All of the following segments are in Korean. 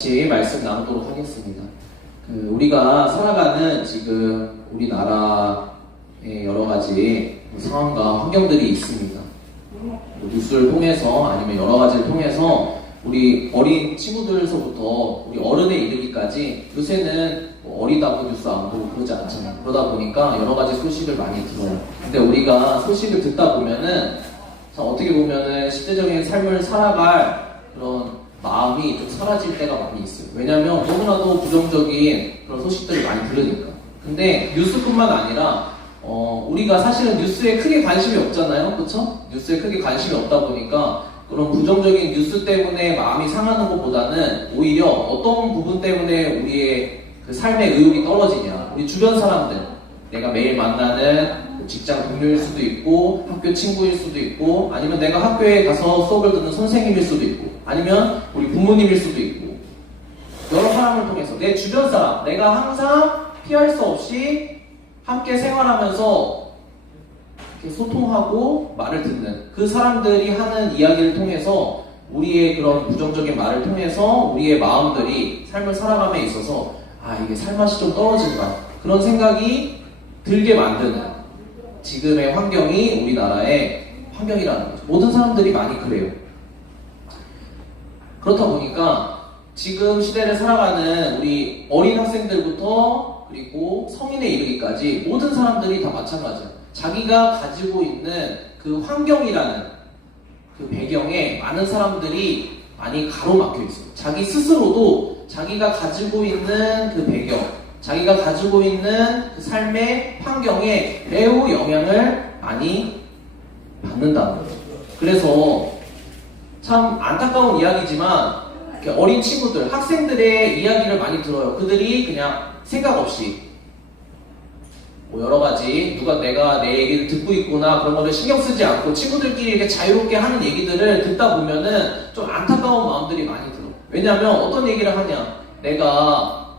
같이 말씀 나누도록 하겠습니다. 우리가 살아가는 지금 우리나라의 여러 가지 상황과 환경들이 있습니다. 뉴스를 통해서 아니면 여러 가지를 통해서 우리 어린 친구들서부터 우리 어른에 이르기까지 요새는 어리다고 뉴스 안 보고 그러지 않잖아요. 그러다 보니까 여러 가지 소식을 많이 들어요. 근데 우리가 소식을 듣다 보면은 어떻게 보면은 실제적인 삶을 살아갈 그런 마음이 좀 사라질 때가 많이 있어요. 왜냐면 너무나도 부정적인 그런 소식들을 많이 들으니까. 근데 뉴스뿐만 아니라 우리가 사실은 뉴스에 크게 관심이 없잖아요. 그쵸? 뉴스에 크게 관심이 없다 보니까 그런 부정적인 뉴스 때문에 마음이 상하는 것보다는 오히려 어떤 부분 때문에 우리의 그 삶의 의욕이 떨어지냐. 우리 주변 사람들, 내가 매일 만나는 직장 동료일 수도 있고 학교 친구일 수도 있고 아니면 내가 학교에 가서 수업을 듣는 선생님일 수도 있고 아니면 우리 부모님일 수도 있고 여러 사람을 통해서 내 주변 사람, 내가 항상 피할 수 없이 함께 생활하면서 이렇게 소통하고 말을 듣는 그 사람들이 하는 이야기를 통해서 우리의 그런 부정적인 말을 통해서 우리의 마음들이 삶을 살아감에 있어서 이게 살맛이 좀 떨어진다 그런 생각이 들게 만드는 지금의 환경이 우리나라의 환경이라는 거죠. 모든 사람들이 많이 그래요. 그렇다 보니까 지금 시대를 살아가는 우리 어린 학생들부터 그리고 성인에 이르기까지 모든 사람들이 다 마찬가지예요. 자기가 가지고 있는 그 환경이라는 그 배경에 많은 사람들이 많이 가로막혀 있어요. 자기 스스로도 자기가 가지고 있는 그 배경, 자기가 가지고 있는 그 삶의 환경에 매우 영향을 많이 받는다는 거죠. 그래서 참 안타까운 이야기지만 어린 친구들, 학생들의 이야기를 많이 들어요. 그들이 그냥 생각 없이 여러 가지 내가 내 얘기를 듣고 있구나 그런 거를 신경 쓰지 않고 친구들끼리 이렇게 자유롭게 하는 얘기들을 듣다 보면은 좀 안타까운 마음들이 많이 들어. 왜냐하면 어떤 얘기를 하냐, 내가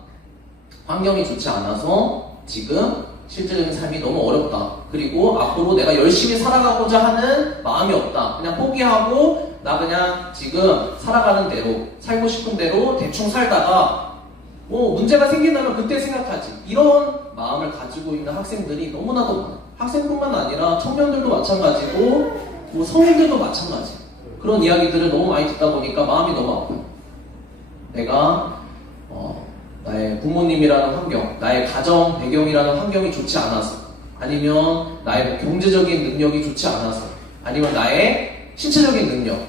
환경이 좋지 않아서 지금 실제적인 삶이 너무 어렵다. 그리고 앞으로 내가 열심히 살아가고자 하는 마음이 없다. 그냥 포기하고 나 그냥 지금 살아가는 대로 살고 싶은 대로 대충 살다가 문제가 생긴다면 그때 생각하지. 이런 마음을 가지고 있는 학생들이 너무나도 많아. 학생뿐만 아니라 청년들도 마찬가지고 성인들도 마찬가지. 그런 이야기들을 너무 많이 듣다 보니까 마음이 너무 아파요. 내가 나의 부모님이라는 환경, 나의 가정 배경이라는 환경이 좋지 않아서, 아니면 나의 경제적인 능력이 좋지 않아서, 아니면 나의 신체적인 능력,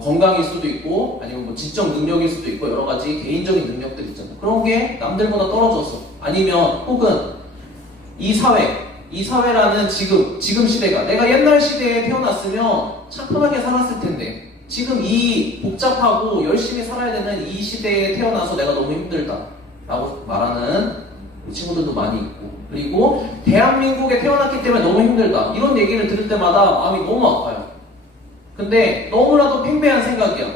건강일 수도 있고, 아니면 지적 능력일 수도 있고, 여러 가지 개인적인 능력들 있잖아요. 그런 게 남들보다 떨어져서, 아니면 혹은 이 사회라는 지금 시대가, 내가 옛날 시대에 태어났으면 참 편하게 살았을 텐데, 지금 이 복잡하고 열심히 살아야 되는 이 시대에 태어나서 내가 너무 힘들다 라고 말하는 친구들도 많이 있고, 그리고 대한민국에 태어났기 때문에 너무 힘들다 이런 얘기를 들을 때마다 마음이 너무 아파요. 근데 너무나도 팽배한 생각이야.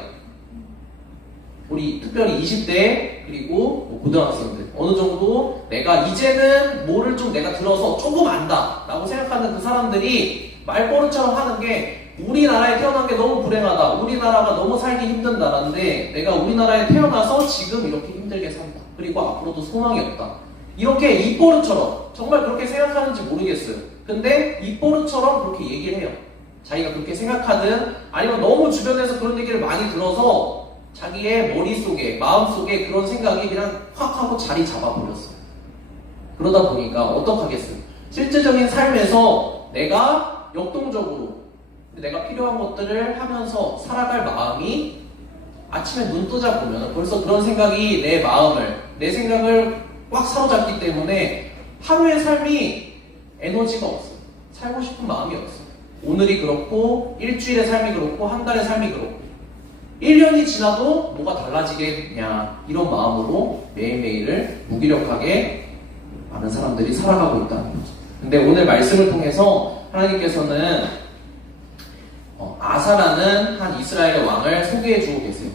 우리 특별히 20대 그리고 고등학생들 어느 정도 내가 이제는 뭐를 좀 내가 들어서 조금 안다 라고 생각하는 그 사람들이 말버릇처럼 하는 게, 우리나라에 태어난 게 너무 불행하다, 우리나라가 너무 살기 힘든다라는데 내가 우리나라에 태어나서 지금 이렇게 힘들게 산다, 그리고 앞으로도 소망이 없다, 이렇게 입버릇처럼, 정말 그렇게 생각하는지 모르겠어요. 근데 입버릇처럼 그렇게 얘기를 해요. 자기가 그렇게 생각하든 아니면 너무 주변에서 그런 얘기를 많이 들어서 자기의 머릿속에, 마음속에 그런 생각이 그냥 확 하고 자리 잡아버렸어요. 그러다 보니까 어떡하겠어요? 실제적인 삶에서 내가 역동적으로 내가 필요한 것들을 하면서 살아갈 마음이 아침에 눈 뜨자 보면 벌써 그런 생각이 내 생각을 꽉 사로잡기 때문에 하루의 삶이 에너지가 없어요. 살고 싶은 마음이 없어요. 오늘이 그렇고, 일주일의 삶이 그렇고, 한 달의 삶이 그렇고, 1년이 지나도 뭐가 달라지겠냐 이런 마음으로 매일매일을 무기력하게 많은 사람들이 살아가고 있다는 거죠. 근데 오늘 말씀을 통해서 하나님께서는 아사라는 한 이스라엘의 왕을 소개해주고 계세요.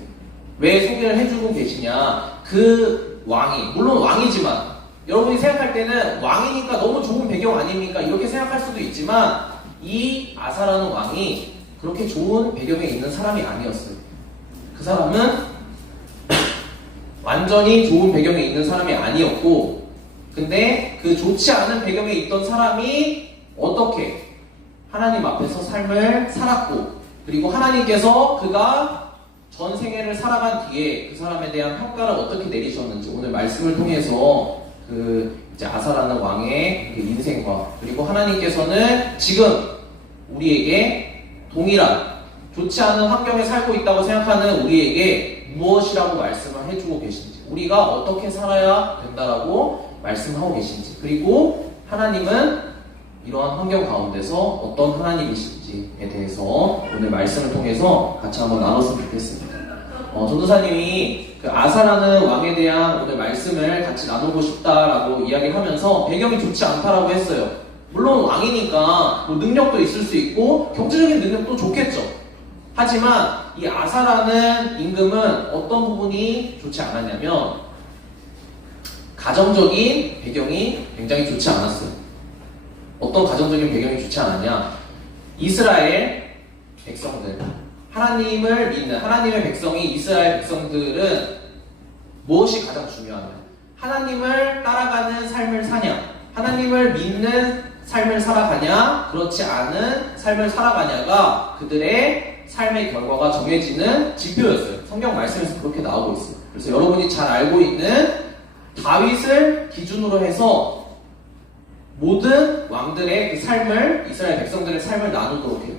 왜 소개를 해주고 계시냐, 그 왕이 물론 왕이지만 여러분이 생각할 때는 왕이니까 너무 좋은 배경 아닙니까 이렇게 생각할 수도 있지만, 이 아사라는 왕이 그렇게 좋은 배경에 있는 사람이 아니었어요. 그 사람은 완전히 좋은 배경에 있는 사람이 아니었고, 근데 그 좋지 않은 배경에 있던 사람이 어떻게 하나님 앞에서 삶을 살았고, 그리고 하나님께서 그가 전 생애를 살아간 뒤에 그 사람에 대한 평가를 어떻게 내리셨는지 오늘 말씀을 통해서 이제 아사라는 왕의 그 인생과, 그리고 하나님께서는 지금 우리에게 동일한 좋지 않은 환경에 살고 있다고 생각하는 우리에게 무엇이라고 말씀을 해주고 계신지, 우리가 어떻게 살아야 된다라고 말씀하고 계신지, 그리고 하나님은 이러한 환경 가운데서 어떤 하나님이신지에 대해서 오늘 말씀을 통해서 같이 한번 나눴으면 좋겠습니다. 전도사님이 그 아사라는 왕에 대한 오늘 말씀을 같이 나누고 싶다라고 이야기하면서 배경이 좋지 않다라고 했어요. 물론 왕이니까 뭐 능력도 있을 수 있고 경제적인 능력도 좋겠죠. 하지만 이 아사라는 임금은 어떤 부분이 좋지 않았냐면 가정적인 배경이 굉장히 좋지 않았어요. 어떤 가정적인 배경이 좋지 않았냐? 이스라엘 백성들, 하나님을 믿는 하나님의 백성이, 이스라엘 백성들은 무엇이 가장 중요하냐? 하나님을 따라가는 삶을 사냐? 하나님을 믿는 삶을 살아가냐? 그렇지 않은 삶을 살아가냐가 그들의 삶의 결과가 정해지는 지표였어요. 성경 말씀에서 그렇게 나오고 있어요. 그래서 여러분이 잘 알고 있는 다윗을 기준으로 해서 모든 왕들의 그 삶을, 이스라엘 백성들의 삶을 나누도록 해요.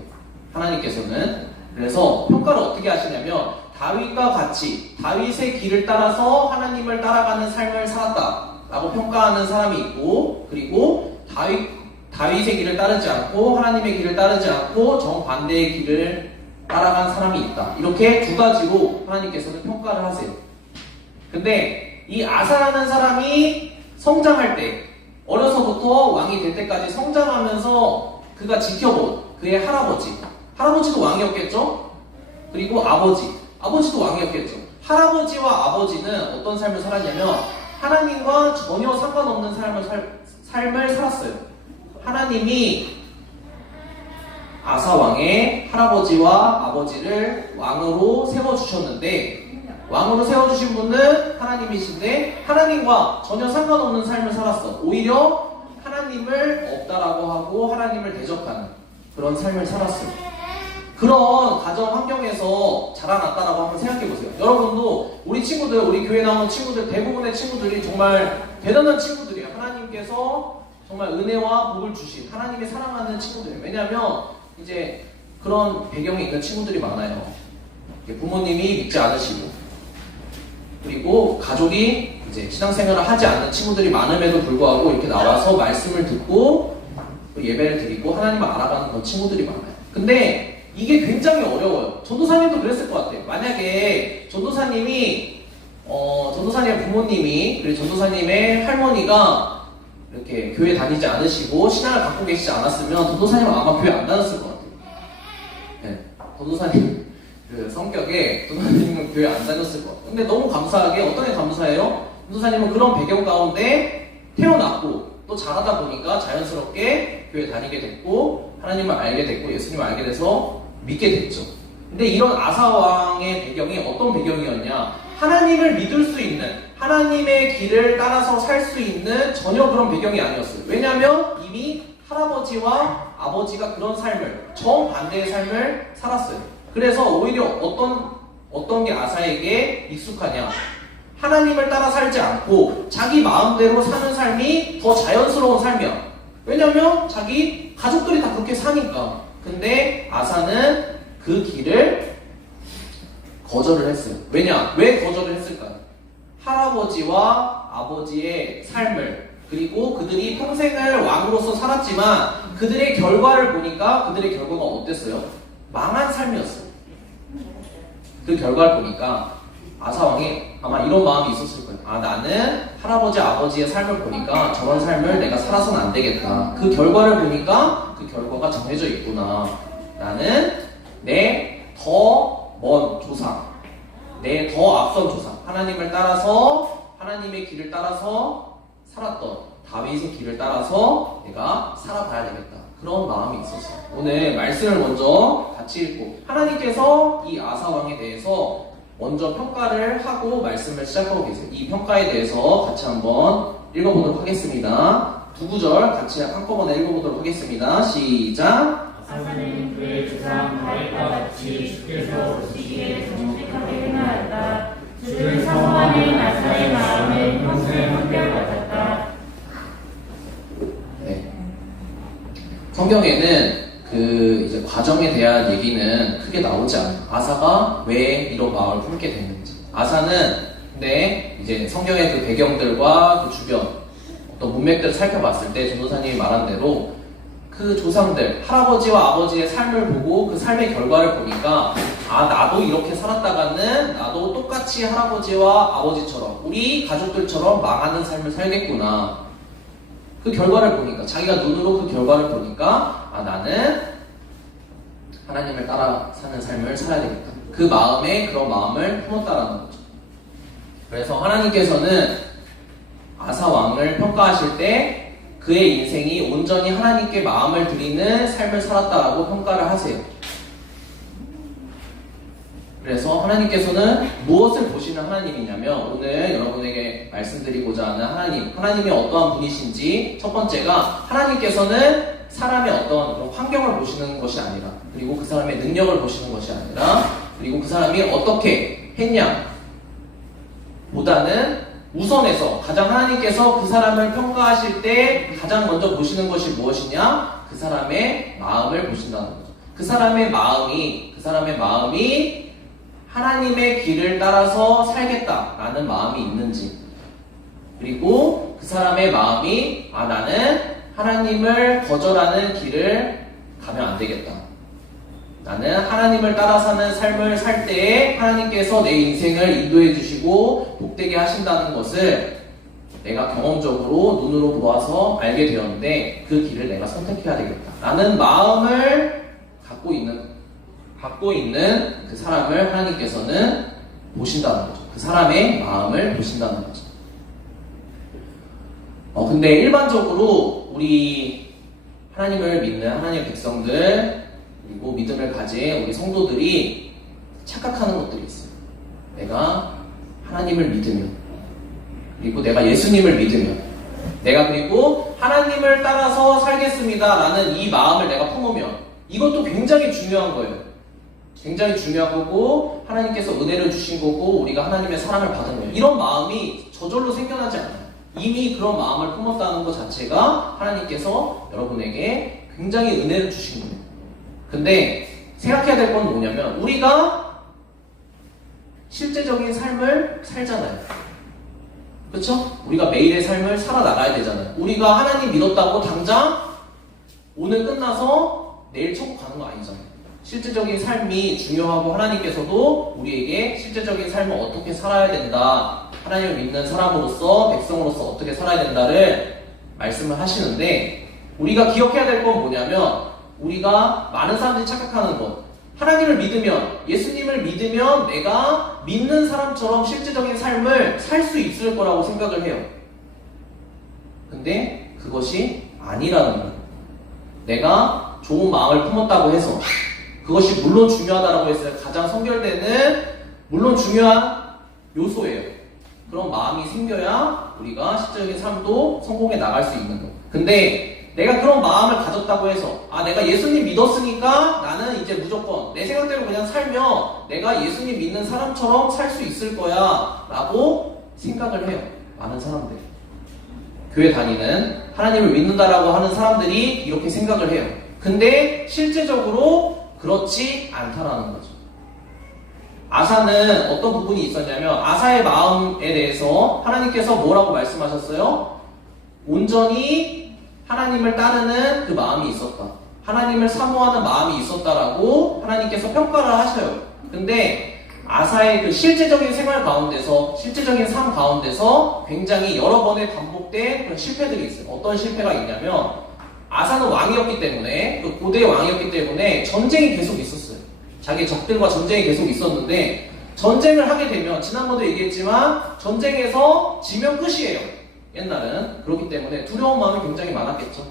하나님께서는. 그래서 평가를 어떻게 하시냐면 다윗과 같이 다윗의 길을 따라서 하나님을 따라가는 삶을 살았다 라고 평가하는 사람이 있고, 그리고 다윗의 길을 따르지 않고 하나님의 길을 따르지 않고 정반대의 길을 따라간 사람이 있다. 이렇게 두 가지로 하나님께서는 평가를 하세요. 근데 이 아사라는 사람이 성장할 때, 어려서부터 왕이 될 때까지 성장하면서 그가 지켜본 그의 할아버지도 왕이었겠죠? 그리고 아버지도 왕이었겠죠. 할아버지와 아버지는 어떤 삶을 살았냐면 하나님과 전혀 상관없는 삶을 살았어요. 하나님이 아사 왕의 할아버지와 아버지를 왕으로 세워주셨는데, 왕으로 세워주신 분은 하나님이신데 하나님과 전혀 상관없는 삶을 살았어. 오히려 하나님을 없다라고 하고 하나님을 대적하는 그런 삶을 살았어요. 그런 가정 환경에서 자라났다라고 한번 생각해보세요. 여러분도 우리 친구들, 우리 교회 나오는 친구들, 대부분의 친구들이 정말 대단한 친구들이에요. 하나님께서 정말 은혜와 복을 주신 하나님이 사랑하는 친구들이에요. 왜냐하면 이제 그런 배경이 있는 친구들이 많아요. 부모님이 믿지 않으시고, 그리고 가족이 이제 신앙생활을 하지 않는 친구들이 많음에도 불구하고 이렇게 나와서 말씀을 듣고 예배를 드리고 하나님을 알아가는 그런 친구들이 많아요. 근데 이게 굉장히 어려워요. 전도사님도 그랬을 것 같아요. 만약에 전도사님의 부모님이, 그리고 전도사님의 할머니가 이렇게 교회 다니지 않으시고 신앙을 갖고 계시지 않았으면 전도사님은 아마 교회 안 다녔을 것 같아요. 네, 전도사님 그 성격에 전도사님은 교회 안 다녔을 것 같아요. 근데 너무 감사하게, 어떤 게 감사해요? 전도사님은 그런 배경 가운데 태어났고 또 자라다 보니까 자연스럽게 교회 다니게 됐고 하나님을 알게 됐고 예수님을 알게 돼서 믿게 됐죠. 근데 이런 아사왕의 배경이 어떤 배경이었냐? 하나님을 믿을 수 있는, 하나님의 길을 따라서 살 수 있는 전혀 그런 배경이 아니었어요. 왜냐하면 이미 할아버지와 아버지가 그런 삶을, 정반대의 삶을 살았어요. 그래서 오히려 어떤 게 아사에게 익숙하냐? 하나님을 따라 살지 않고 자기 마음대로 사는 삶이 더 자연스러운 삶이야. 왜냐면 자기 가족들이 다 그렇게 사니까. 근데 아사는 그 길을 거절을 했어요. 왜냐? 왜 거절을 했을까요? 할아버지와 아버지의 삶을, 그리고 그들이 평생을 왕으로서 살았지만 그들의 결과를 보니까 그들의 결과가 어땠어요? 망한 삶이었어요. 그 결과를 보니까 아사왕이 아마 이런 마음이 있었을 거예요. 아, 나는 할아버지, 아버지의 삶을 보니까 저런 삶을 내가 살아서는 안 되겠다. 그 결과를 보니까 그 결과가 정해져 있구나. 나는 내 더 먼 조상, 내 더 앞선 조상, 하나님을 따라서, 하나님의 길을 따라서 살았던 다윗의 길을 따라서 내가 살아봐야 되겠다. 그런 마음이 있었어요. 오늘 말씀을 먼저 같이 읽고, 하나님께서 이 아사왕에 대해서 먼저 평가를 하고 말씀을 시작하고 계세요. 이 평가에 대해서 같이 한번 읽어보도록 하겠습니다. 두 구절 같이 한꺼번에 읽어보도록 하겠습니다. 시작! 아사는 그의 조상 다윗과 같이 주께서 오시기에 정직하게 행하였다. 주를 사모하는 아사의 마음은 평생 한결같았다. 네. 성경에는 이제 과정에 대한 얘기는 크게 나오지 않아요. 아사가 왜 이런 마음을 품게 됐는지. 아사는 근데 이제 성경의 그 배경들과 그 주변 어떤 문맥들을 살펴봤을 때 전도사님이 말한 대로 그 조상들, 할아버지와 아버지의 삶을 보고 그 삶의 결과를 보니까 나도 이렇게 살았다가는 나도 똑같이 할아버지와 아버지처럼 우리 가족들처럼 망하는 삶을 살겠구나. 그 결과를 보니까 자기가 눈으로 그 결과를 보니까 나는 하나님을 따라 사는 삶을 살아야 되겠다. 그 마음에 그런 마음을 품었다라는 거죠. 그래서 하나님께서는 아사 왕을 평가하실 때 그의 인생이 온전히 하나님께 마음을 드리는 삶을 살았다라고 평가를 하세요. 그래서 하나님께서는 무엇을 보시는 하나님이냐면 오늘 여러분에게 말씀드리고자 하는 하나님이 어떠한 분이신지 첫 번째가 하나님께서는 사람의 어떤 그런 환경을 보시는 것이 아니라 그리고 그 사람의 능력을 보시는 것이 아니라 그리고 그 사람이 어떻게 했냐 보다는 우선해서 가장 하나님께서 그 사람을 평가하실 때 가장 먼저 보시는 것이 무엇이냐? 그 사람의 마음을 보신다는 거죠. 그 사람의 마음이 하나님의 길을 따라서 살겠다라는 마음이 있는지 그리고 그 사람의 마음이 나는 하나님을 거절하는 길을 가면 안 되겠다. 나는 하나님을 따라 사는 삶을 살 때에 하나님께서 내 인생을 인도해 주시고 복되게 하신다는 것을 내가 경험적으로 눈으로 보아서 알게 되었는데 그 길을 내가 선택해야 되겠다. 라는 마음을 갖고 있는 그 사람을 하나님께서는 보신다는 거죠. 그 사람의 마음을 보신다는 거죠. 근데 일반적으로 우리 하나님을 믿는 하나님의 백성들 그리고 믿음을 가진 우리 성도들이 착각하는 것들이 있어요. 내가 하나님을 믿으면 그리고 내가 예수님을 믿으면 내가 그리고 하나님을 따라서 살겠습니다 라는 이 마음을 내가 품으면 이것도 굉장히 중요한 거예요. 굉장히 중요한 거고 하나님께서 은혜를 주신 거고 우리가 하나님의 사랑을 받은 거예요. 이런 마음이 저절로 생겨나지 않아요. 이미 그런 마음을 품었다는 것 자체가 하나님께서 여러분에게 굉장히 은혜를 주신 거예요. 근데 생각해야 될 건 뭐냐면 우리가 실제적인 삶을 살잖아요. 그렇죠? 우리가 매일의 삶을 살아나가야 되잖아요. 우리가 하나님 믿었다고 당장 오늘 끝나서 내일 천국 가는 거 아니잖아요. 실제적인 삶이 중요하고 하나님께서도 우리에게 실제적인 삶을 어떻게 살아야 된다, 하나님을 믿는 사람으로서 백성으로서 어떻게 살아야 된다를 말씀을 하시는데 우리가 기억해야 될 건 뭐냐면 우리가 많은 사람들이 착각하는 것 하나님을 믿으면 예수님을 믿으면 내가 믿는 사람처럼 실제적인 삶을 살 수 있을 거라고 생각을 해요. 근데 그것이 아니라는 거예요. 내가 좋은 마음을 품었다고 해서 그것이 물론 중요하다고 했어요. 가장 선결되는 물론 중요한 요소예요. 그런 마음이 생겨야 우리가 실제적인 삶도 성공해 나갈 수 있는 거예요. 근데 내가 그런 마음을 가졌다고 해서 내가 예수님 믿었으니까 나는 이제 무조건 내 생각대로 그냥 살면 내가 예수님 믿는 사람처럼 살 수 있을 거야 라고 생각을 해요. 많은 사람들이 교회 다니는 하나님을 믿는다라고 하는 사람들이 이렇게 생각을 해요. 근데 실제적으로 그렇지 않다라는 거죠. 아사는 어떤 부분이 있었냐면 아사의 마음에 대해서 하나님께서 뭐라고 말씀하셨어요? 온전히 하나님을 따르는 그 마음이 있었다. 하나님을 사모하는 마음이 있었다라고 하나님께서 평가를 하셔요. 근데 아사의 그 실제적인 생활 가운데서 실제적인 삶 가운데서 굉장히 여러 번의 반복된 그런 실패들이 있어요. 어떤 실패가 있냐면 아사는 왕이었기 때문에 그 고대 왕이었기 때문에 전쟁이 계속 있었어요. 자기 적들과 전쟁이 계속 있었는데 전쟁을 하게 되면 지난번도 얘기했지만 전쟁에서 지면 끝이에요. 옛날은 그렇기 때문에 두려운 마음이 굉장히 많았겠죠.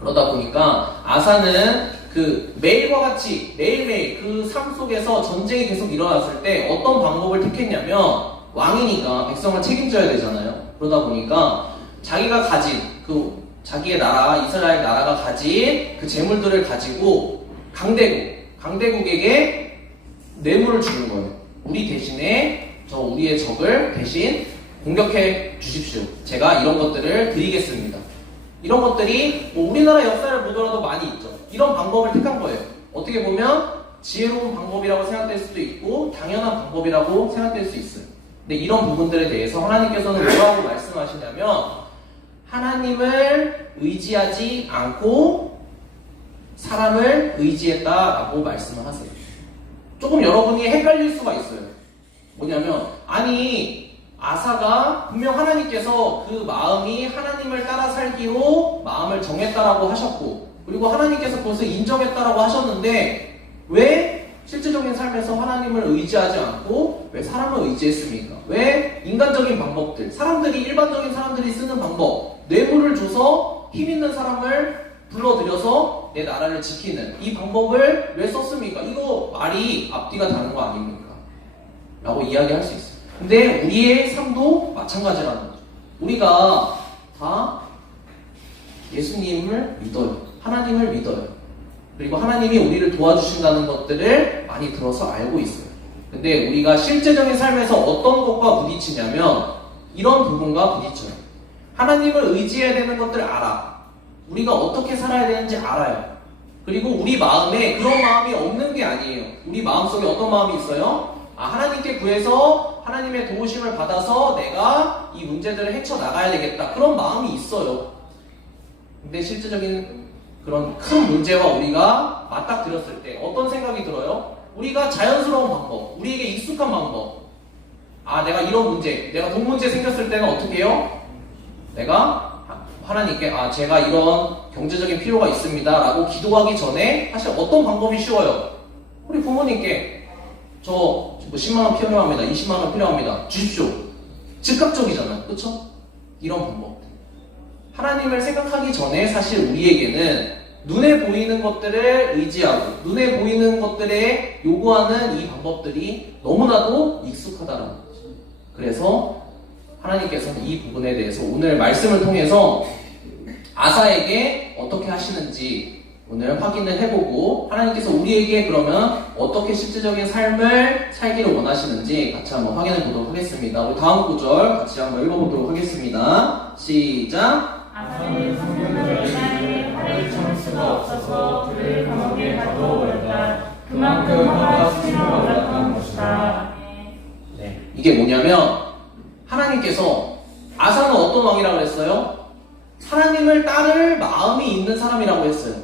그러다 보니까 아사는 그 매일과 같이 매일매일 그 삶 속에서 전쟁이 계속 일어났을 때 어떤 방법을 택했냐면 왕이니까 백성을 책임져야 되잖아요. 그러다 보니까 자기가 가진 그 자기의 나라 이스라엘 나라가 가진 그 재물들을 가지고 강대국에게 뇌물을 주는 거예요. 우리 대신에 우리의 적을 대신 공격해 주십시오. 제가 이런 것들을 드리겠습니다. 이런 것들이 뭐 우리나라 역사를 보더라도 많이 있죠. 이런 방법을 택한 거예요. 어떻게 보면 지혜로운 방법이라고 생각될 수도 있고 당연한 방법이라고 생각될 수 있어요. 근데 이런 부분들에 대해서 하나님께서는 뭐라고 말씀하시냐면 하나님을 의지하지 않고 사람을 의지했다라고 말씀을 하세요. 조금 여러분이 헷갈릴 수가 있어요. 뭐냐면 아니 아사가 분명 하나님께서 그 마음이 하나님을 따라 살기로 마음을 정했다라고 하셨고 그리고 하나님께서 그것을 인정했다라고 하셨는데 왜 실제적인 삶에서 하나님을 의지하지 않고 왜 사람을 의지했습니까? 왜 인간적인 방법들, 일반적인 사람들이 쓰는 방법, 뇌물을 줘서 힘 있는 사람을 불러들여서 내 나라를 지키는 이 방법을 왜 썼습니까? 이거 말이 앞뒤가 다른 거 아닙니까? 라고 이야기할 수 있어요. 근데 우리의 삶도 마찬가지라는 거죠. 우리가 다 예수님을 믿어요. 하나님을 믿어요. 그리고 하나님이 우리를 도와주신다는 것들을 많이 들어서 알고 있어요. 근데 우리가 실제적인 삶에서 어떤 것과 부딪히냐면 이런 부분과 부딪혀요. 하나님을 의지해야 되는 것들을 알아. 우리가 어떻게 살아야 되는지 알아요. 그리고 우리 마음에 그런 마음이 없는 게 아니에요. 우리 마음속에 어떤 마음이 있어요? 하나님께 구해서 하나님의 도우심을 받아서 내가 이 문제들을 헤쳐나가야 되겠다. 그런 마음이 있어요. 근데 실제적인 그런 큰 문제와 우리가 맞닥뜨렸을 때 어떤 생각이 들어요? 우리가 자연스러운 방법, 우리에게 익숙한 방법. 내가 이런 문제, 내가 돈 문제 생겼을 때는 어떻게 해요? 내가 하나님께 제가 이런 경제적인 필요가 있습니다 라고 기도하기 전에 사실 어떤 방법이 쉬워요? 우리 부모님께 저 10만원 필요합니다. 20만원 필요합니다. 주십시오. 즉각적이잖아요. 그쵸? 이런 방법. 하나님을 생각하기 전에 사실 우리에게는 눈에 보이는 것들을 의지하고 눈에 보이는 것들에 요구하는 이 방법들이 너무나도 익숙하다는 거죠. 그래서 하나님께서는 이 부분에 대해서 오늘 말씀을 통해서 아사에게 어떻게 하시는지 오늘 확인을 해보고 하나님께서 우리에게 그러면 어떻게 실제적인 삶을 살기를 원하시는지 같이 한번 확인해 보도록 하겠습니다. 우리 다음 구절 같이 한번 읽어보도록 하겠습니다. 시작! 아사는 성경을 이날에 화를 참을 수가 없어서 그를 감옥에 가두어버렸다. 그만큼 화가 수치로 올랐던 것이다. 네, 이게 뭐냐면 하나님께서 아사는 어떤 왕이라고 했어요? 하나님을 따를 마음이 있는 사람이라고 했어요.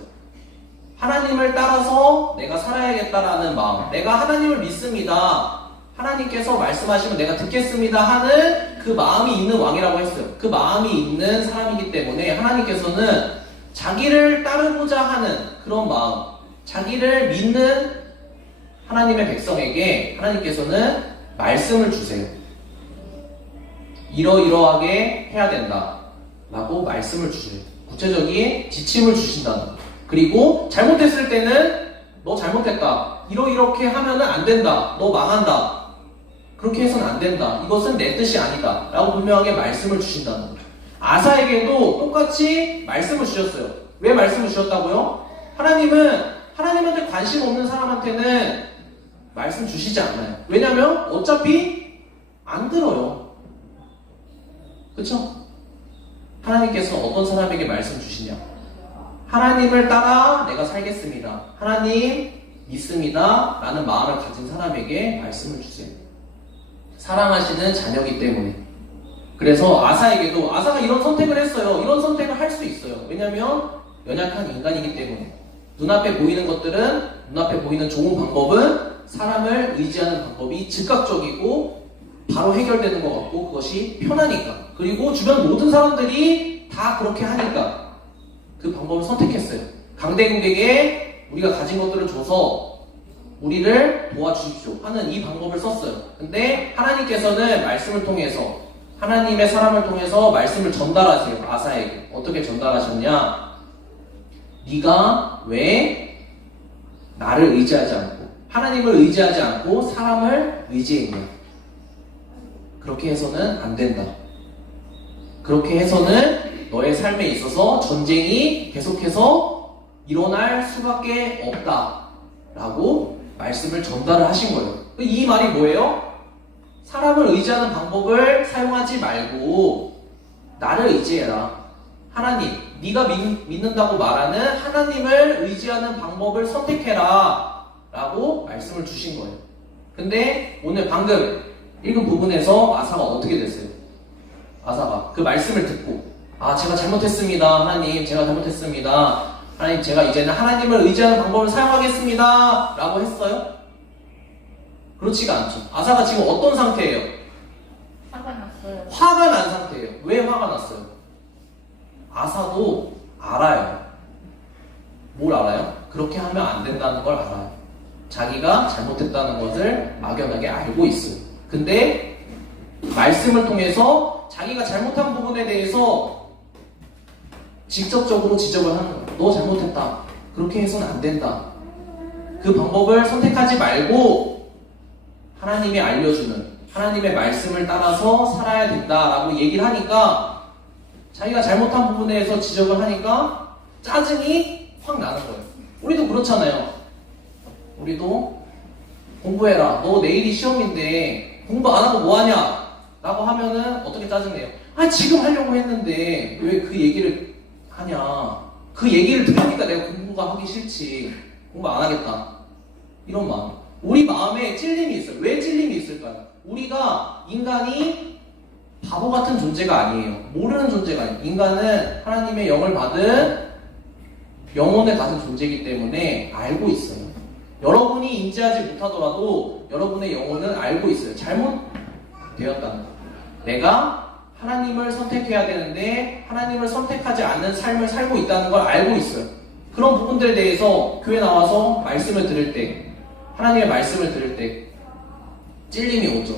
하나님을 따라서 내가 살아야겠다라는 마음, 내가 하나님을 믿습니다, 하나님께서 말씀하시면 내가 듣겠습니다 하는 그 마음이 있는 왕이라고 했어요. 그 마음이 있는 사람이기 때문에 하나님께서는 자기를 따르고자 하는 그런 마음, 자기를 믿는 하나님의 백성에게 하나님께서는 말씀을 주세요. 이러이러하게 해야 된다 라고 말씀을 주세요. 구체적인 지침을 주신다는 거예요. 그리고 잘못했을 때는 너 잘못했다, 이렇게 하면은 안 된다, 너 망한다, 그렇게 해서는 안 된다, 이것은 내 뜻이 아니다 라고 분명하게 말씀을 주신다는 거예요. 아사에게도 똑같이 말씀을 주셨어요. 왜 말씀을 주셨다고요? 하나님은 하나님한테 관심 없는 사람한테는 말씀 주시지 않아요. 왜냐면 어차피 안 들어요. 그쵸? 하나님께서 어떤 사람에게 말씀 주시냐? 하나님을 따라 내가 살겠습니다, 하나님 믿습니다 라는 마음을 가진 사람에게 말씀을 주세요. 사랑하시는 자녀이기 때문에. 그래서 아사에게도 아사가 이런 선택을 했어요. 이런 선택을 할 수 있어요. 왜냐면 연약한 인간이기 때문에. 눈앞에 보이는 것들은, 눈앞에 보이는 좋은 방법은 사람을 의지하는 방법이 즉각적이고 바로 해결되는 것 같고 그것이 편하니까, 그리고 주변 모든 사람들이 다 그렇게 하니까 그 방법을 선택했어요. 강대국에게 우리가 가진 것들을 줘서 우리를 도와주십시오 하는 이 방법을 썼어요. 근데 하나님께서는 말씀을 통해서, 하나님의 사람을 통해서 말씀을 전달하세요. 아사에게 어떻게 전달하셨냐? 네가 왜 나를 의지하지 않고 하나님을 의지하지 않고 사람을 의지했냐? 그렇게 해서는 안 된다. 그렇게 해서는 너의 삶에 있어서 전쟁이 계속해서 일어날 수밖에 없다 라고 말씀을 전달을 하신 거예요. 이 말이 뭐예요? 사람을 의지하는 방법을 사용하지 말고 나를 의지해라. 하나님, 네가 믿는다고 말하는 하나님을 의지하는 방법을 선택해라 라고 말씀을 주신 거예요. 근데 오늘 방금 읽은 부분에서 아사가 어떻게 됐어요? 아사가 그 말씀을 듣고 제가 잘못했습니다. 하나님, 제가 잘못했습니다. 하나님, 제가 이제는 하나님을 의지하는 방법을 사용하겠습니다 라고 했어요? 그렇지가 않죠. 아사가 지금 어떤 상태예요? 화가 났어요. 화가 난 상태예요. 왜 화가 났어요? 아사도 알아요. 뭘 알아요? 그렇게 하면 안 된다는 걸 알아요. 자기가 잘못했다는 것을 막연하게 알고 있어요. 근데 말씀을 통해서 자기가 잘못한 부분에 대해서 직접적으로 지적을 하는 거예요. 너 잘못했다. 그렇게 해서는 안 된다. 그 방법을 선택하지 말고 하나님이 알려주는 하나님의 말씀을 따라서 살아야 된다라고 얘기를 하니까 자기가 잘못한 부분에 대해서 지적을 하니까 짜증이 확 나는 거예요. 우리도 그렇잖아요. 우리도 공부해라. 너 내일이 시험인데 공부 안 하고 뭐하냐? 라고 하면은 어떻게 짜증내요? 지금 하려고 했는데 왜 그 얘기를 하냐? 그 얘기를 들으니까 내가 공부가 하기 싫지. 공부 안 하겠다. 이런 마음. 우리 마음에 찔림이 있어요. 왜 찔림이 있을까요? 우리가 인간이 바보 같은 존재가 아니에요. 모르는 존재가 아니에요. 인간은 하나님의 영을 받은 영혼을 가진 존재이기 때문에 알고 있어요. 여러분이 인지하지 못하더라도 여러분의 영혼은 알고 있어요. 잘못되었다는 거. 내가 하나님을 선택해야 되는데 하나님을 선택하지 않는 삶을 살고 있다는 걸 알고 있어요. 그런 부분들에 대해서 교회 나와서 말씀을 들을 때, 하나님의 말씀을 들을 때 찔림이 오죠.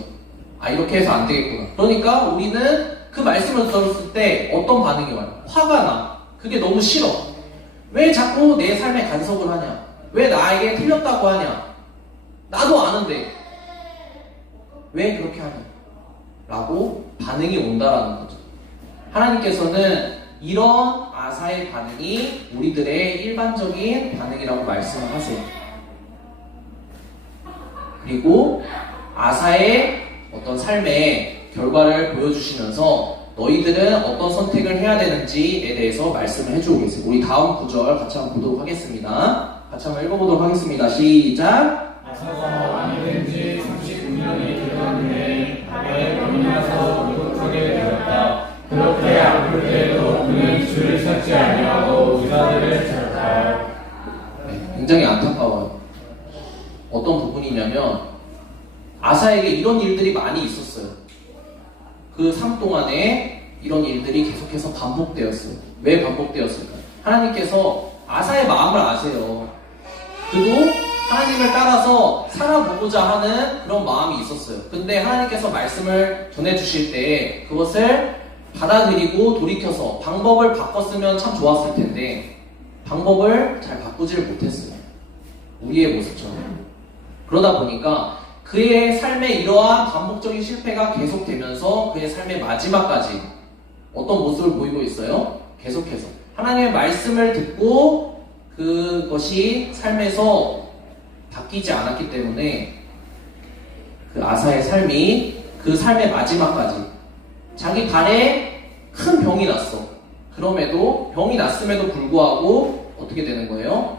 이렇게 해서 안 되겠구나. 그러니까 우리는 그 말씀을 들었을 때 어떤 반응이 와요? 화가 나. 그게 너무 싫어. 왜 자꾸 내 삶에 간섭을 하냐? 왜 나에게 틀렸다고 하냐? 나도 아는데 왜 그렇게 하냐? 라고 반응이 온다라는 거죠. 하나님께서는 이런 아사의 반응이 우리들의 일반적인 반응이라고 말씀을 하세요. 그리고 아사의 어떤 삶의 결과를 보여주시면서 너희들은 어떤 선택을 해야 되는지에 대해서 말씀을 해주고 계세요. 우리 다음 구절 같이 한번 보도록 하겠습니다. 같이 한번 읽어보도록 하겠습니다. 시작! 아사가 왕이 된 지 39년이 되었는데 나의 병이 나서 의독하게 되었다. 그렇게 아플 때에도 그는 주를 찾지 아니하고 의사들을 찾았다. 굉장히 안타까워요. 어떤 부분이냐면 아사에게 이런 일들이 많이 있었어요. 그 삶 동안에 이런 일들이 계속해서 반복되었어요. 왜 반복되었을까요? 하나님께서 아사의 마음을 아세요. 그도 하나님을 따라서 살아보고자 하는 그런 마음이 있었어요. 근데 하나님께서 말씀을 전해주실 때 그것을 받아들이고 돌이켜서 방법을 바꿨으면 참 좋았을 텐데 방법을 잘 바꾸지를 못했어요. 우리의 모습처럼. 그러다 보니까 그의 삶에 이러한 반복적인 실패가 계속되면서 그의 삶의 마지막까지 어떤 모습을 보이고 있어요? 계속해서 하나님의 말씀을 듣고 그것이 삶에서 바뀌지 않았기 때문에 그 아사의 삶이 그 삶의 마지막까지 자기 발에 큰 병이 났어. 그럼에도 병이 났음에도 불구하고 어떻게 되는 거예요?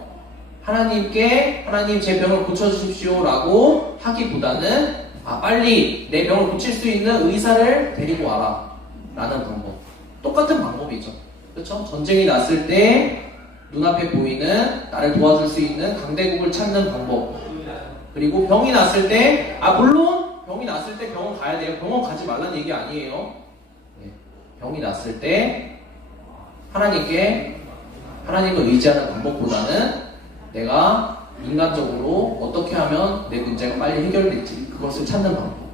하나님께 하나님 제 병을 고쳐주십시오 라고 하기보다는 빨리 내 병을 고칠 수 있는 의사를 데리고 와라 라는 방법. 똑같은 방법이죠. 그렇죠? 전쟁이 났을 때 눈앞에 보이는 나를 도와줄 수 있는 강대국을 찾는 방법. 그리고 병이 났을 때 물론 병이 났을 때 병원 가야 돼요. 병원 가지 말라는 얘기 아니에요. 병이 났을 때 하나님을 의지하는 방법보다는 내가 인간적으로 어떻게 하면 내 문제가 빨리 해결될지 그것을 찾는 방법.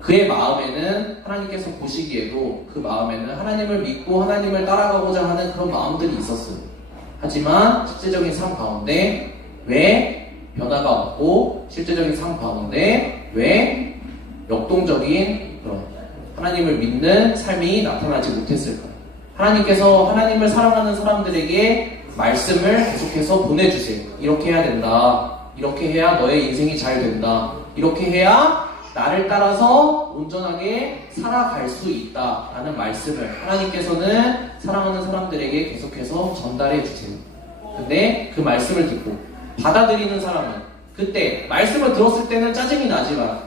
그의 마음에는 하나님께서 보시기에도 그 마음에는 하나님을 믿고 하나님을 따라가고자 하는 그런 마음들이 있었어요. 하지만 실제적인 삶 가운데 왜 변화가 없고 실제적인 삶 가운데 왜 역동적인 그런 하나님을 믿는 삶이 나타나지 못했을까? 하나님께서 하나님을 사랑하는 사람들에게 말씀을 계속해서 보내주세요. 이렇게 해야 된다. 이렇게 해야 너의 인생이 잘 된다. 이렇게 해야 나를 따라서 온전하게 살아갈 수 있다. 라는 말씀을 하나님께서는 사랑하는 사람들에게 계속해서 전달해 주세요. 근데 그 말씀을 듣고 받아들이는 사람은 그때 말씀을 들었을 때는 짜증이 나지만,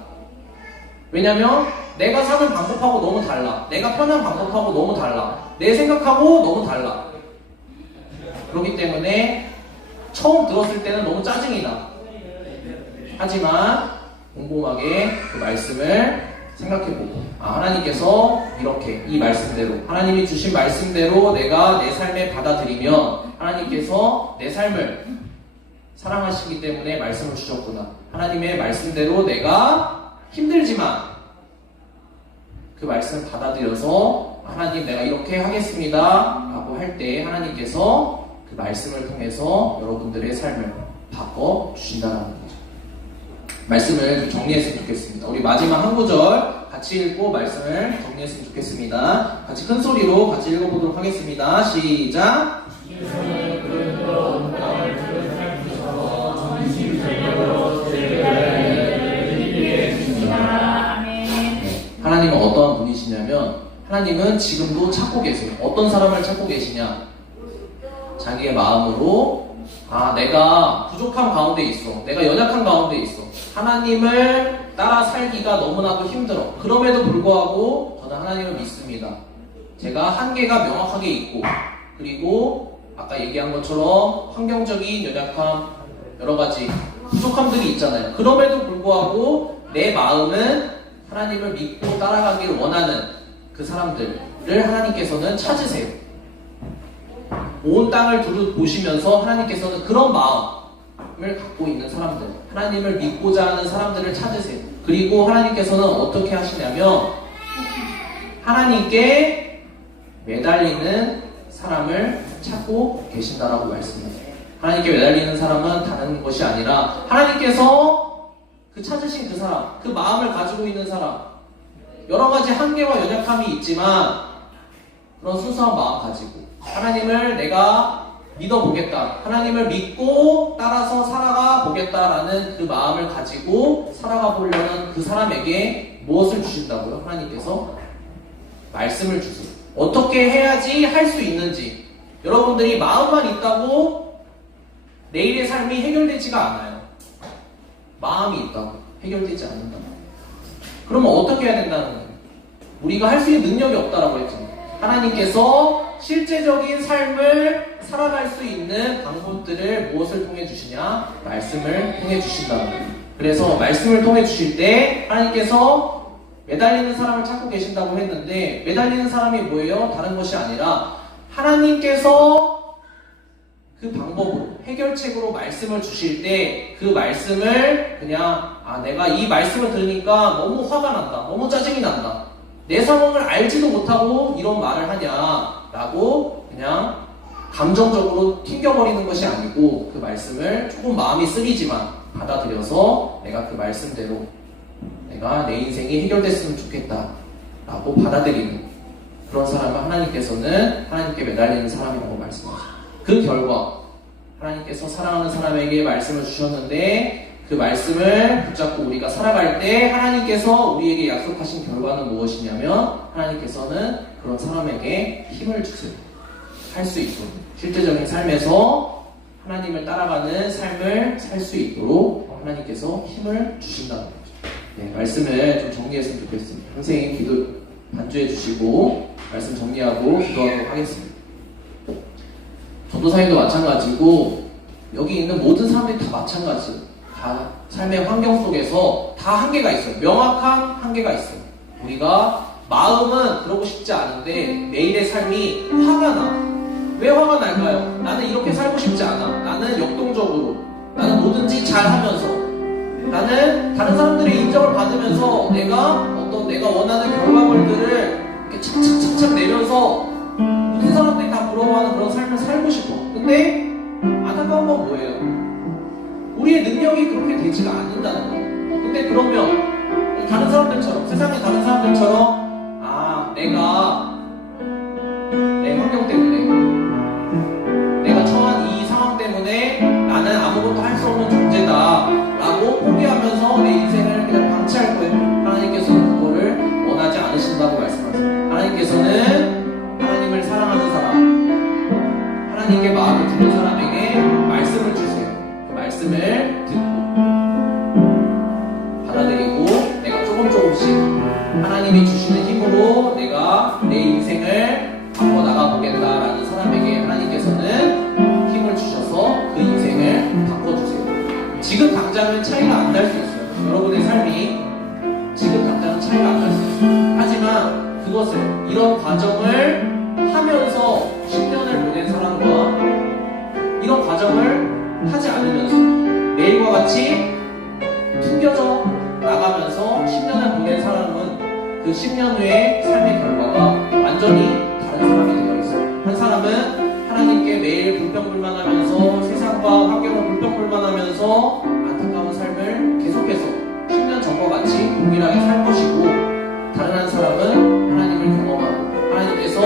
왜냐면 내가 사는 방법하고 너무 달라. 내가 편한 방법하고 너무 달라. 내 생각하고 너무 달라. 그렇기 때문에 처음 들었을 때는 너무 짜증이 나. 하지만 곰곰하게 그 말씀을 생각해보고, 하나님께서 이렇게 이 말씀대로, 하나님이 주신 말씀대로 내가 내 삶에 받아들이면 하나님께서 내 삶을 사랑하시기 때문에 말씀을 주셨구나. 하나님의 말씀대로 내가 힘들지만 그 말씀 받아들여서 하나님 내가 이렇게 하겠습니다 라고 할 때 하나님께서 그 말씀을 통해서 여러분들의 삶을 바꿔주신다는 거죠. 말씀을 좀 정리했으면 좋겠습니다. 우리 마지막 한 구절 같이 읽고 말씀을 정리했으면 좋겠습니다. 같이 큰 소리로 같이 읽어보도록 하겠습니다. 시작! 하나님은 어떠한 분이시냐면, 하나님은 지금도 찾고 계세요. 어떤 사람을 찾고 계시냐? 자기의 마음으로 내가 부족한 가운데 있어. 내가 연약한 가운데 있어. 하나님을 따라 살기가 너무나도 힘들어. 그럼에도 불구하고 저는 하나님을 믿습니다. 제가 한계가 명확하게 있고, 그리고 아까 얘기한 것처럼 환경적인 연약함, 여러 가지 부족함들이 있잖아요. 그럼에도 불구하고 내 마음은 하나님을 믿고 따라가기를 원하는 그 사람들을 하나님께서는 찾으세요. 온 땅을 두루 보시면서 하나님께서는 그런 마음을 갖고 있는 사람들, 하나님을 믿고자 하는 사람들을 찾으세요. 그리고 하나님께서는 어떻게 하시냐면 하나님께 매달리는 사람을 찾고 계신다라고 말씀해요. 하나님께 매달리는 사람은 다른 것이 아니라 하나님께서 그 찾으신 그 사람, 그 마음을 가지고 있는 사람, 여러 가지 한계와 연약함이 있지만 그런 순수한 마음 가지고 하나님을 내가 믿어보겠다, 하나님을 믿고 따라서 살아가 보겠다라는 그 마음을 가지고 살아가 보려는 그 사람에게 무엇을 주신다고요? 하나님께서 말씀을 주세요. 어떻게 해야지 할 수 있는지. 여러분들이 마음만 있다고 내일의 삶이 해결되지가 않아요. 마음이 있다고 해결되지 않는다. 그러면 어떻게 해야 된다는 거예요? 우리가 할 수 있는 능력이 없다라고 했죠. 하나님께서 실제적인 삶을 살아갈 수 있는 방법들을 무엇을 통해 주시냐? 말씀을 통해 주신다는 거예요. 그래서 말씀을 통해 주실 때 하나님께서 매달리는 사람을 찾고 계신다고 했는데, 매달리는 사람이 뭐예요? 다른 것이 아니라 하나님께서 그 방법으로, 해결책으로 말씀을 주실 때 그 말씀을 그냥 내가 이 말씀을 들으니까 너무 화가 난다, 너무 짜증이 난다, 내 상황을 알지도 못하고 이런 말을 하냐 라고 그냥 감정적으로 튕겨버리는 것이 아니고, 그 말씀을 조금 마음이 쓰리지만 받아들여서 내가 그 말씀대로 내가 내 인생이 해결됐으면 좋겠다 라고 받아들이는 그런 사람은 하나님께서는 하나님께 매달리는 사람이라고 말씀하셨어요. 그 결과 하나님께서 사랑하는 사람에게 말씀을 주셨는데 그 말씀을 붙잡고 우리가 살아갈 때 하나님께서 우리에게 약속하신 결과는 무엇이냐면, 하나님께서는 그런 사람에게 힘을 주세요. 할 수 있도록, 실제적인 삶에서 하나님을 따라가는 삶을 살 수 있도록 하나님께서 힘을 주신다는 거죠. 네, 말씀을 좀 정리했으면 좋겠습니다. 선생님 기도 반주해 주시고 말씀 정리하고 기도하도록 하겠습니다. 전도사님도 마찬가지고 여기 있는 모든 사람들이 다 마찬가지예요. 다 삶의 환경 속에서 다 한계가 있어요. 명확한 한계가 있어요. 우리가 마음은 그러고 싶지 않은데 매일의 삶이 화가 나. 왜 화가 날까요? 나는 이렇게 살고 싶지 않아. 나는 역동적으로, 나는 뭐든지 잘하면서, 나는 다른 사람들의 인정을 받으면서 내가 원하는 결과물들을 이렇게 착착착착 내면서 모든 사람들이 다 부러워하는 그런 삶을 살고 싶어. 근데 안타까운 건 뭐예요? 우리의 능력이 그렇게 되지가 않는다는 거예요. 근데 그러면 다른 사람들처럼, 세상의 다른 사람들처럼 내가 내 환경 때문에, 내가 처한 이 상황 때문에 나는 아무것도 할 수 없는 존재다 라고 포기하면서 내 인생을 그냥 방치할 거예요. 하나님께서는 그거를 원하지 않으신다고 말씀하세요. 하나님께서는 하나님을 사랑하는 사람, 하나님께 마음을 두는 사람에게 말씀을 주세요. 그 말씀을 듣고 받아들이고 내가 조금씩 하나님이 주시는 힘으로 내가 내 인생을 바꿔나가 보겠다라는 사람에게 하나님께서는 힘을 주셔서 그 인생을 바꿔주세요. 지금 당장은 차이가 안 날 수 있어요. 여러분의 삶이 지금 당장은 차이가 안 날 수 있어요. 하지만 그것을, 이런 과정을 하면서 10년을 보낸 사람과 이런 과정을 하지 않으면서 매일과 같이 튕겨져 나가면서 10년을 보낸 사람은 그 10년 후의 삶의 결과가 완전히 다른 사람이 되어 있어요. 한 사람은 하나님께 매일 불평불만하면서 세상과 환경을 불평불만하면서 안타까운 삶을 계속해서 10년 전과 같이 동일하게 살 것이고, 다른 한 사람은 하나님을 경험하고 하나님께서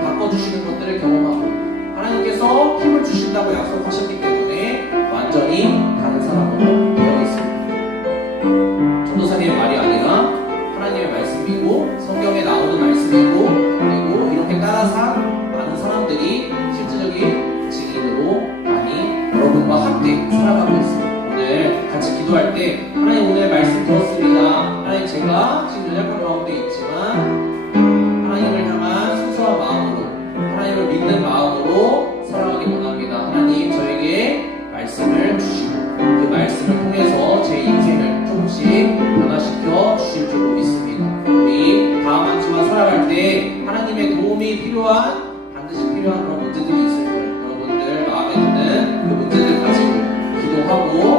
바꿔주시는 것들을 경험하고 하나님께서 힘을 주신다고 약속하셨기 때문에 완전히 다른 사람으로 되어 있습니다. 전도사님의 말이 아니라 하나님의 말씀이고 성경에 나오는 말씀이고, 그리고 이렇게 따라 산 많은 사람들이 실질적인 증인으로 많이 여러분과 함께 살아가고 있습니다. 오늘 같이 기도할 때 하나님 오늘 말씀 들었습니다. 하나님 제가 지금 연약한 마음도 있지만 하나님을 향한 순수한 마음으로, 하나님을 믿는 마음으로 살아가기 원합니다. 하나님 저에게 말씀을 주시고 그 말씀을 통해서 제 인생을 조금씩 변화시켜 주실 줄 믿습니다. 우리 다음 한 주만 살아갈 때 하나님의 도움이 반드시 필요한 그런 문제들이 있을 거예요. 여러분들 마음에 드는 그 문제들 가지고 기도하고